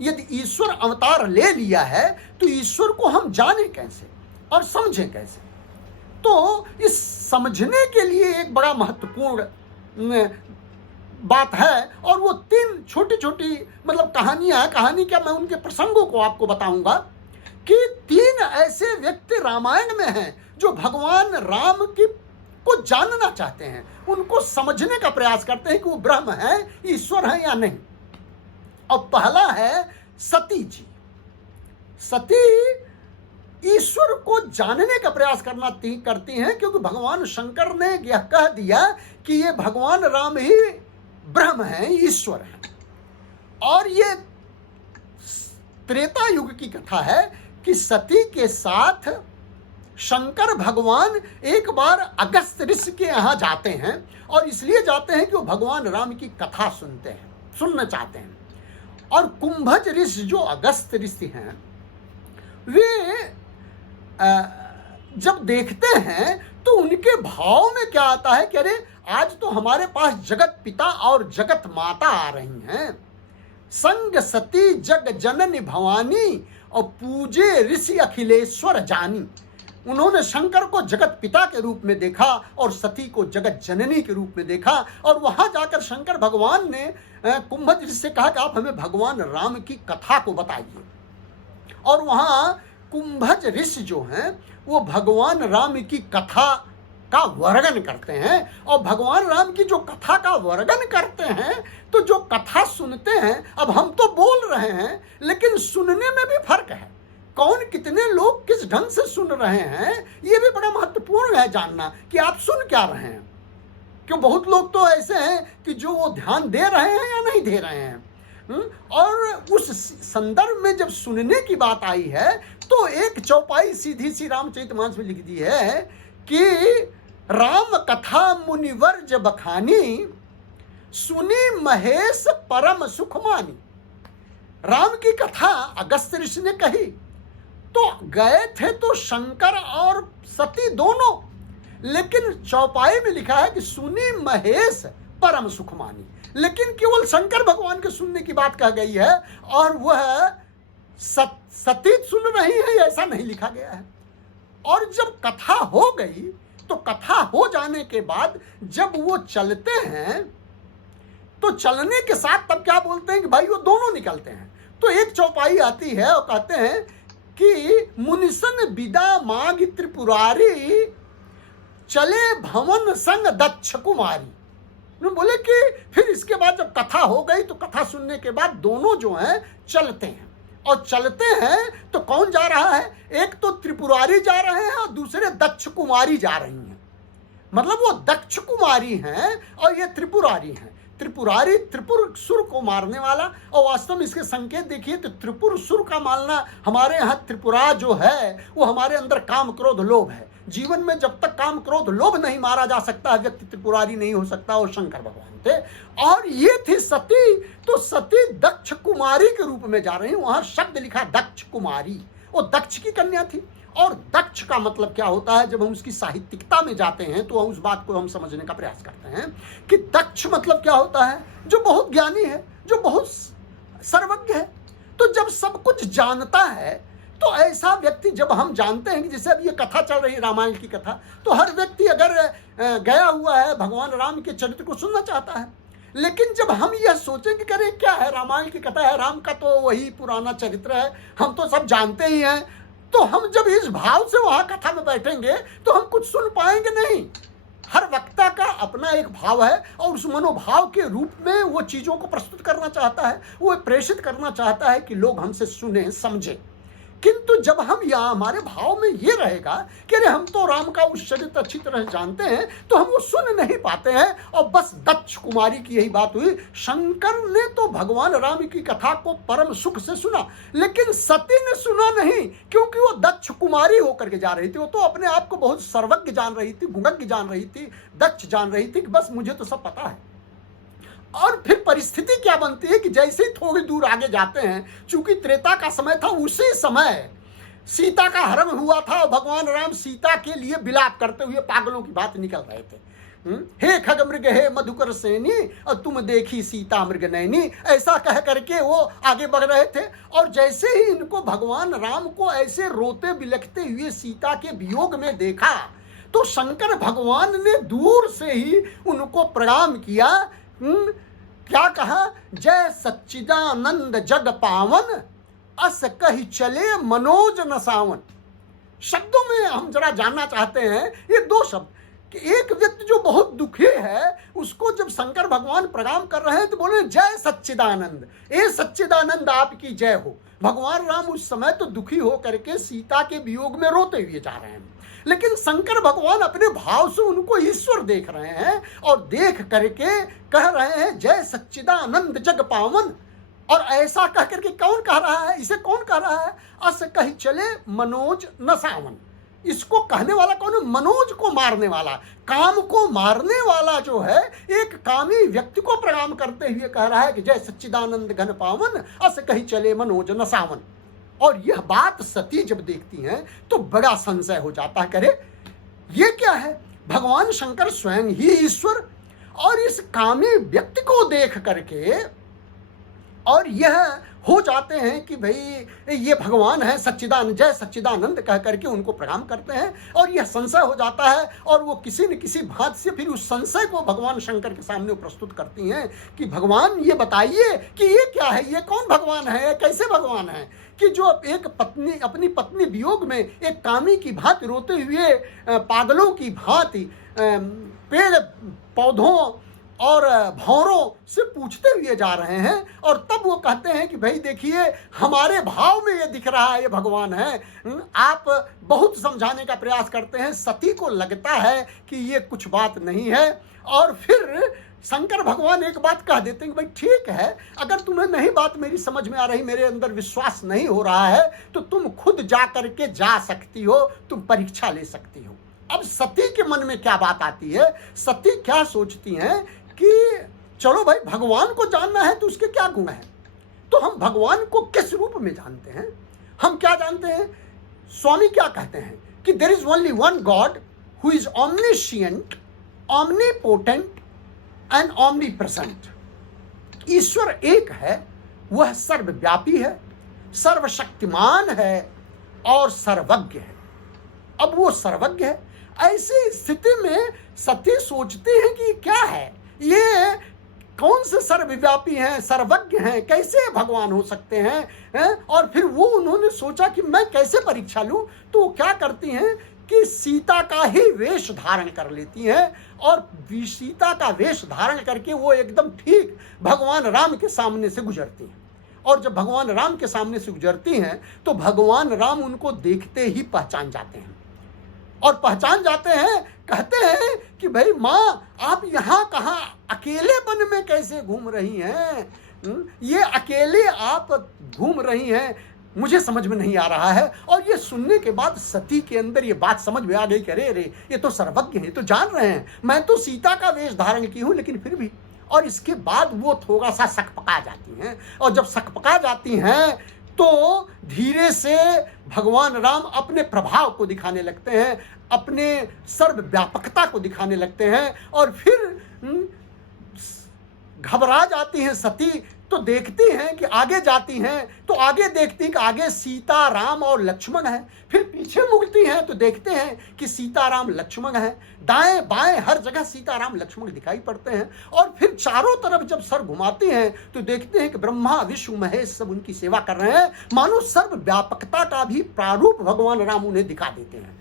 यदि ईश्वर अवतार ले लिया है तो ईश्वर को हम जाने कैसे और समझें कैसे? तो इस समझने के लिए एक बड़ा महत्वपूर्ण बात है, और वो 3 छोटी छोटी मतलब कहानियां हैं। कहानी क्या, मैं उनके प्रसंगों को आपको बताऊंगा कि 3 ऐसे व्यक्ति रामायण में हैं जो भगवान राम की को जानना चाहते हैं, उनको समझने का प्रयास करते हैं कि वो ब्रह्म है, ईश्वर है या नहीं। और पहला है सती जी। सती ईश्वर को जानने का प्रयास करती हैं, क्योंकि भगवान शंकर ने यह कह दिया कि ये भगवान राम ही ब्रह्म है, ईश्वर है। और ये त्रेता युग की कथा है कि सती के साथ शंकर भगवान एक बार अगस्त ऋषि के यहाँ जाते हैं, और इसलिए जाते हैं कि वो भगवान राम की कथा सुनना चाहते हैं। और कुंभज ऋषि जो अगस्त ऋषि हैं, वे जब देखते हैं तो उनके भाव में क्या आता है कि अरे आज तो हमारे पास जगत पिता और जगत माता आ रही हैं, संग सती जग जननी भवानी और पूजे ऋषि अखिलेश्वर जानी। उन्होंने शंकर को जगत पिता के रूप में देखा और सती को जगत जननी के रूप में देखा। और वहां जाकर शंकर भगवान ने कुंभज ऋषि से कहा कि आप हमें भगवान राम की कथा को बताइए। और वहां कुंभज ऋषि जो हैं वो भगवान राम की कथा का वर्णन करते हैं। और भगवान राम की जो कथा का वर्णन करते हैं, तो जो कथा सुनते हैं, अब हम तो बोल रहे हैं लेकिन सुनने में भी फर्क है। कौन, कितने लोग किस ढंग से सुन रहे हैं, ये भी बड़ा महत्वपूर्ण है जानना कि आप सुन क्या रहे हैं। क्यों बहुत लोग तो ऐसे हैं कि जो वो ध्यान दे रहे हैं या नहीं दे रहे हैं। और उस संदर्भ में जब सुनने की बात आई है तो एक चौपाई सीधी सी रामचरितमानस में लिख दी है कि राम कथा मुनिवर्ज बखानी, सुनी महेश परम सुख मानी। राम की कथा अगस्त ऋषि ने कही तो गए थे तो शंकर और सती दोनों, लेकिन चौपाई में लिखा है कि सुनी महेश परम सुख मानी। लेकिन केवल शंकर भगवान के सुनने की बात कह गई है, और वह सती सुन रही है, ऐसा नहीं लिखा गया है। और जब कथा हो गई तो कथा हो जाने के बाद जब वो चलते हैं तो चलने के साथ तब क्या बोलते हैं कि भाई वो दोनों निकलते हैं। तो एक चौपाई आती है और कहते हैं कि मुनिसन विदा मांग त्रिपुरारी, चले भवन संग दक्ष कुमारी। बोले कि फिर इसके बाद जब कथा हो गई तो कथा सुनने के बाद दोनों जो हैं चलते हैं। और चलते हैं तो कौन जा रहा है, एक तो त्रिपुरारी जा रहे हैं और दूसरे दक्ष कुमारी जा रही हैं। मतलब वो दक्ष कुमारी हैं और ये त्रिपुरारी हैं। त्रिपुरारी त्रिपुर सुर को मारने वाला, और वास्तव में इसके संकेत देखिए तो त्रिपुर सुर का मारना, हमारे यहाँ त्रिपुरा जो है वो हमारे अंदर काम क्रोध लोभ है। जीवन में जब तक काम क्रोध लोभ नहीं मारा जा सकता व्यक्ति त्रिपुरारी नहीं हो सकता। और शंकर भगवान थे और ये थी सती। तो सती दक्ष कुमारी के रूप में जा रही, वहां शब्द लिखा दक्ष कुमारी, वो दक्ष की कन्या थी। और दक्ष का मतलब क्या होता है, जब हम उसकी साहित्यिकता में जाते हैं तो उस बात को हम समझने का प्रयास करते हैं कि दक्ष मतलब क्या होता है, जो बहुत ज्ञानी है, जो बहुत सर्वज्ञ है। तो जब सब कुछ जानता है तो ऐसा व्यक्ति, जब हम जानते हैं कि जैसे अब ये कथा चल रही है रामायण की कथा, तो हर व्यक्ति अगर गया हुआ है भगवान राम के चरित्र को सुनना चाहता है। लेकिन जब हम यह सोचेंगे कि अरे क्या है, रामायण की कथा है, राम का तो वही पुराना चरित्र है, हम तो सब जानते ही हैं, तो हम जब इस भाव से वहां कथा में बैठेंगे तो हम कुछ सुन पाएंगे नहीं। हर वक्ता का अपना एक भाव है और उस मनोभाव के रूप में वो चीजों को प्रस्तुत करना चाहता है, वो प्रेषित करना चाहता है कि लोग हमसे सुने समझे। किंतु जब हम यहाँ हमारे भाव में ये रहेगा कि अरे हम तो राम का उस चरित्र अच्छी तरह जानते हैं, तो हम वो सुन नहीं पाते हैं। और बस दक्ष कुमारी की यही बात हुई। शंकर ने तो भगवान राम की कथा को परम सुख से सुना, लेकिन सती ने सुना नहीं, क्योंकि वो दक्ष कुमारी होकर के जा रही थी। वो तो अपने आप को बहुत सर्वज्ञ जान रही थी, गुणज्ञ जान रही थी, दक्ष जान रही थी कि बस मुझे तो सब पता है। और फिर परिस्थिति क्या बनती है कि जैसे ही थोड़ी दूर आगे जाते हैं, चूंकि त्रेता का समय था, उसी समय सीता का हरण हुआ था और भगवान राम सीता के लिए विलाप करते हुए पागलों की बात निकल रहे थे। हे खग मृग हे मधुकर सेनी और तुम देखी सीता मृग नैनी, ऐसा कह करके वो आगे बढ़ रहे थे। और जैसे ही इनको भगवान राम को ऐसे रोते बिलखते हुए सीता के वियोग में देखा तो शंकर भगवान ने दूर से ही उनको प्रणाम किया। क्या कहा? जय सच्चिदानंद जग पावन, अस कहि चले मनोज न सावन। शब्दों में हम जरा जानना चाहते हैं ये दो शब्द कि एक व्यक्ति जो बहुत दुखी है उसको जब शंकर भगवान प्रणाम कर रहे हैं तो बोले जय सच्चिदानंद, ए सच्चिदानंद आपकी जय हो। भगवान राम उस समय तो दुखी हो करके सीता के वियोग में रोते हुए जा रहे हैं, लेकिन शंकर भगवान अपने भाव से उनको ईश्वर देख रहे हैं और देख करके कह रहे हैं जय सच्चिदानंद जग पावन। और ऐसा कह करके कौन कह रहा है? इसे कौन कह रहा है? अस कही चले मनोज न सावन। इसको कहने वाला कौन है? मनोज को मारने वाला, काम को मारने वाला जो है एक कामी व्यक्ति को प्रणाम करते हुए कह रहा है कि जय सच्चिदानंद घन पावन, अस कही चले मनोज न सावन। और यह बात सती जब देखती हैं तो बड़ा संशय हो जाता है, करे ये क्या है? भगवान शंकर स्वयं ही ईश्वर और इस कामी व्यक्ति को देख करके और यह हो जाते हैं कि भाई ये भगवान है, सच्चिदानंद जय सच्चिदानंद कह करके उनको प्रणाम करते हैं। और यह संशय हो जाता है और वो किसी न किसी बात से फिर उस संशय को भगवान शंकर के सामने प्रस्तुत करती हैं कि भगवान ये बताइए कि ये क्या है, ये कौन भगवान है, कैसे भगवान है कि जो एक पत्नी अपनी पत्नी वियोग में एक कामी की भांति रोते हुए पागलों की भांति पेड़ पौधों और भौरों से पूछते हुए जा रहे हैं। और तब वो कहते हैं कि भाई देखिए हमारे भाव में ये दिख रहा है ये भगवान है। आप बहुत समझाने का प्रयास करते हैं, सती को लगता है कि ये कुछ बात नहीं है। और फिर शंकर भगवान एक बात कह देते हैं कि भाई ठीक है, अगर तुम्हें नहीं बात मेरी समझ में आ रही, मेरे अंदर विश्वास नहीं हो रहा है तो तुम खुद जा करके जा सकती हो, तुम परीक्षा ले सकती हो। अब सती के मन में क्या बात आती है? सती क्या सोचती हैं कि चलो भाई भगवान को जानना है तो उसके क्या गुण हैं, तो हम भगवान को किस रूप में जानते हैं? हम क्या जानते हैं? स्वामी क्या कहते हैं कि there is only one God who is omniscient, omnipotent and omnipresent. ईश्वर एक है, वह सर्वव्यापी है, सर्वशक्तिमान है और सर्वज्ञ है। अब वो सर्वज्ञ है, ऐसी स्थिति में सती सोचते हैं कि क्या है, ये कौन से सर्वव्यापी हैं, सर्वज्ञ हैं, कैसे भगवान हो सकते हैं? और फिर वो उन्होंने सोचा कि मैं कैसे परीक्षा लूं, तो वो क्या करती हैं कि सीता का ही वेश धारण कर लेती हैं और सीता का वेश धारण करके वो एकदम ठीक भगवान राम के सामने से गुजरती हैं। और जब भगवान राम के सामने से गुजरती हैं तो भगवान राम उनको देखते ही पहचान जाते हैं और पहचान जाते हैं, कहते हैं कि भाई माँ आप यहाँ कहाँ अकेलेपन में कैसे घूम रही हैं? ये अकेले आप घूम रही हैं, मुझे समझ में नहीं आ रहा है। और ये सुनने के बाद सती के अंदर ये बात समझ में आ गई कि अरे रे ये तो सर्वज्ञ है, तो जान रहे हैं, मैं तो सीता का वेश धारण की हूँ लेकिन फिर भी। और इसके बाद वो थोड़ा सा सकपका जाती हैं और जब सकपका जाती हैं तो धीरे से भगवान राम अपने प्रभाव को दिखाने लगते हैं, अपने सर्वव्यापकता को दिखाने लगते हैं। और फिर घबरा जाती हैं सती, तो देखती हैं कि आगे जाती हैं तो आगे देखती हैं कि आगे सीता राम और लक्ष्मण है। फिर पीछे मुड़ती हैं तो देखते हैं कि सीता राम लक्ष्मण है, दाएं बाएं हर जगह सीता राम लक्ष्मण दिखाई पड़ते हैं। और फिर चारों तरफ जब सर घुमाती हैं तो देखते हैं कि ब्रह्मा विष्णु महेश सब उनकी सेवा कर रहे हैं, मानो सर्वव्यापकता का भी प्रारूप भगवान राम उन्हें दिखा देते हैं।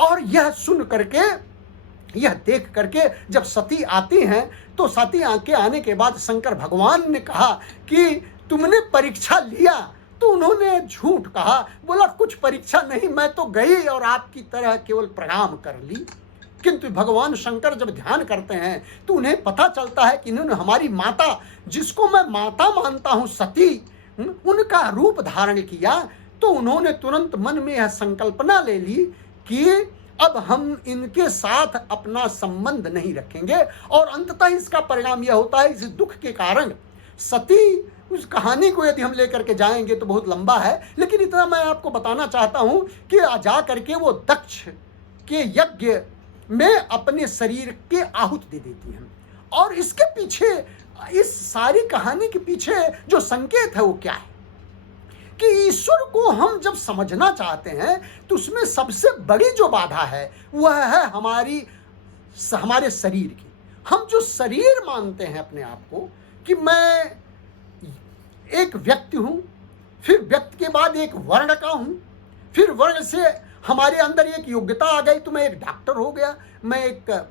और यह सुन करके, यह देख करके जब सती आती हैं तो सती आके आने के बाद शंकर भगवान ने कहा कि तुमने परीक्षा लिया, तो उन्होंने झूठ कहा, बोला कुछ परीक्षा नहीं, मैं तो गई और आपकी तरह केवल प्रणाम कर ली। किंतु भगवान शंकर जब ध्यान करते हैं तो उन्हें पता चलता है कि इन्होंने हमारी माता, जिसको मैं माता मानता हूं सती, उनका रूप धारण किया। तो उन्होंने तुरंत मन में यह संकल्पना ले ली कि अब हम इनके साथ अपना संबंध नहीं रखेंगे। और अंततः इसका परिणाम यह होता है, इस दुख के कारण सती, उस कहानी को यदि हम लेकर के जाएंगे तो बहुत लंबा है, लेकिन इतना मैं आपको बताना चाहता हूं कि जा करके वो दक्ष के यज्ञ में अपने शरीर के आहुति दे देती हैं। और इसके पीछे, इस सारी कहानी के पीछे जो संकेत है वो क्या है कि ईश्वर को हम जब समझना चाहते हैं तो उसमें सबसे बड़ी जो बाधा है वह है हमारे शरीर की। हम जो शरीर मानते हैं अपने आप को कि मैं एक व्यक्ति हूं, फिर व्यक्ति के बाद एक वर्ण का हूं, फिर वर्ण से हमारे अंदर एक योग्यता आ गई तो मैं एक डॉक्टर हो गया, मैं एक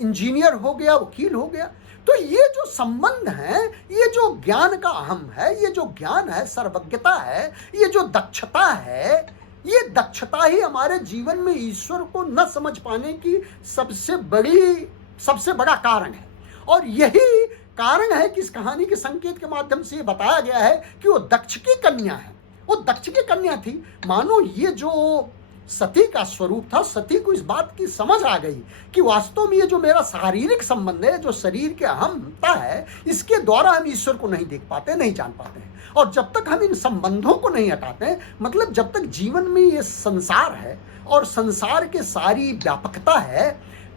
इंजीनियर हो गया, वकील हो गया। तो ये जो संबंध है, ये जो ज्ञान का अहम है, ये जो ज्ञान है, सर्वज्ञता है, ये जो दक्षता है, ये दक्षता ही हमारे जीवन में ईश्वर को न समझ पाने की सबसे बड़ा कारण है। और यही कारण है कि इस कहानी के संकेत के माध्यम से ये बताया गया है कि वो दक्ष की कन्या है। वो दक्ष की कन्या थी। मानो ये जो सती का स्वरूप था, सती को इस बात की समझ आ गई कि वास्तव में ये जो मेरा शारीरिक संबंध है, जो शरीर की अहमता है, इसके द्वारा हम ईश्वर को नहीं देख पाते, नहीं जान पाते हैं। और जब तक हम इन संबंधों को नहीं हटाते, मतलब जब तक जीवन में ये संसार है और संसार के सारी व्यापकता है,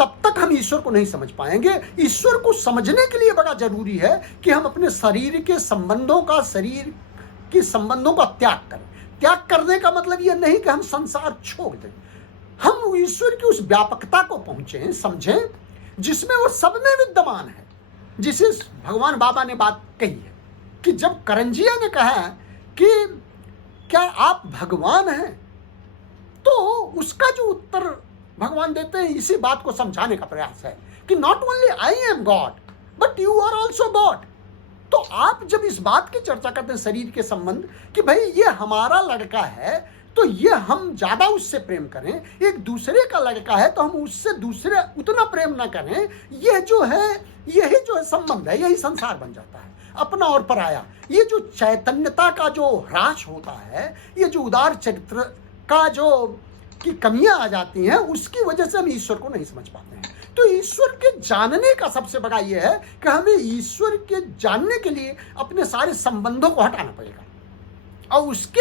तब तक हम ईश्वर को नहीं समझ पाएंगे। ईश्वर को समझने के लिए बड़ा जरूरी है कि हम अपने शरीर के संबंधों का, शरीर के संबंधों का त्याग करें। त्याग करने का मतलब यह नहीं कि हम संसार छोड़ दें, हम ईश्वर की उस व्यापकता को पहुंचे, समझें, जिसमें वो सब में विद्यमान है। जिसे भगवान बाबा ने बात कही है कि जब करंजिया ने कहा कि क्या आप भगवान हैं, तो उसका जो उत्तर भगवान देते हैं इसी बात को समझाने का प्रयास है कि not only I am God but you are also God. तो आप जब इस बात की चर्चा करते हैं शरीर के संबंध कि भाई ये हमारा लड़का है तो ये हम ज्यादा उससे प्रेम करें, एक दूसरे का लड़का है तो हम उससे दूसरे उतना प्रेम ना करें, यह जो है, यही जो है संबंध है, यही संसार बन जाता है, अपना और पराया। ये जो चैतन्यता का जो ह्रास होता है, ये जो उदार चरित्र का जो की कमियां आ जाती हैं, उसकी वजह से हम ईश्वर को नहीं समझ पाते हैं। तो ईश्वर के जानने का सबसे बड़ा यह है कि हमें ईश्वर के जानने के लिए अपने सारे संबंधों को हटाना पड़ेगा और उसके